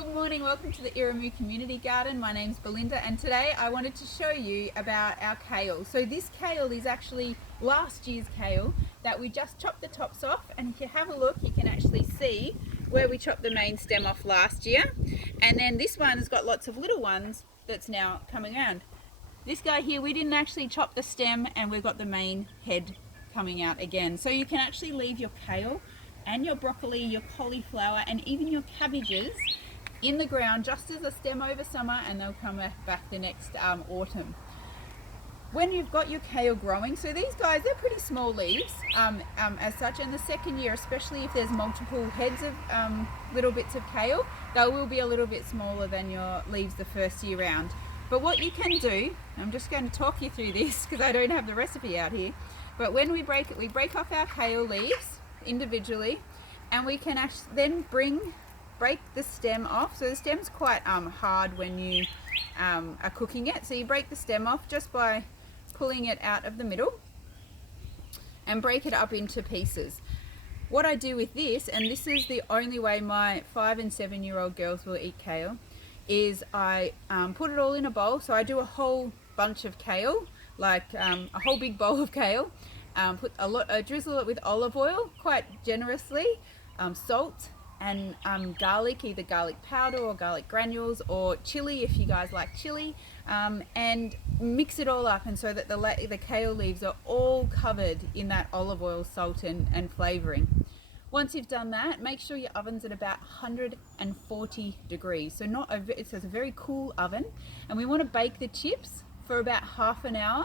Good morning, welcome to the Iramoo Community Garden. My name's Belinda and today I wanted to show you about our kale. So this kale is actually last year's kale that we just chopped the tops off, and if you have a look you can actually see where we chopped the main stem off last year, and then this one has got lots of little ones that's now coming around. This guy here, we didn't actually chop the stem and we've got the main head coming out again. So you can actually leave your kale and your broccoli, your cauliflower and even your cabbages in the ground just as a stem over summer, and they'll come back the next autumn. When you've got your kale growing, so these guys, they're pretty small leaves as such, and the second year, especially if there's multiple heads of little bits of kale, they will be a little bit smaller than your leaves the first year round. But what you can do, I'm just going to talk you through this because I don't have the recipe out here, but when we break it, we break off our kale leaves individually, and we can actually then break the stem off. So the stem's quite hard when you are cooking it, so you break the stem off just by pulling it out of the middle and break it up into pieces. What I do with this, and this is the only way my 5 and 7 year old girls will eat kale, is I put it all in a bowl. So I do a whole bunch of kale, like a whole big bowl of kale, drizzle it with olive oil quite generously, salt and garlic, either garlic powder or garlic granules or chili if you guys like chili, and mix it all up, and so that the kale leaves are all covered in that olive oil, salt and flavouring. Once you've done that, make sure your oven's at about 140 degrees, so it's a very cool oven, and we want to bake the chips for about half an hour.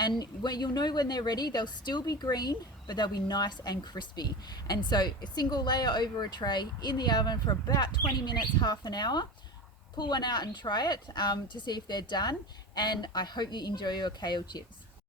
And you'll know when they're ready, they'll still be green, but they'll be nice and crispy. And so a single layer over a tray in the oven for about 20 minutes, half an hour. Pull one out and try it to see if they're done. And I hope you enjoy your kale chips.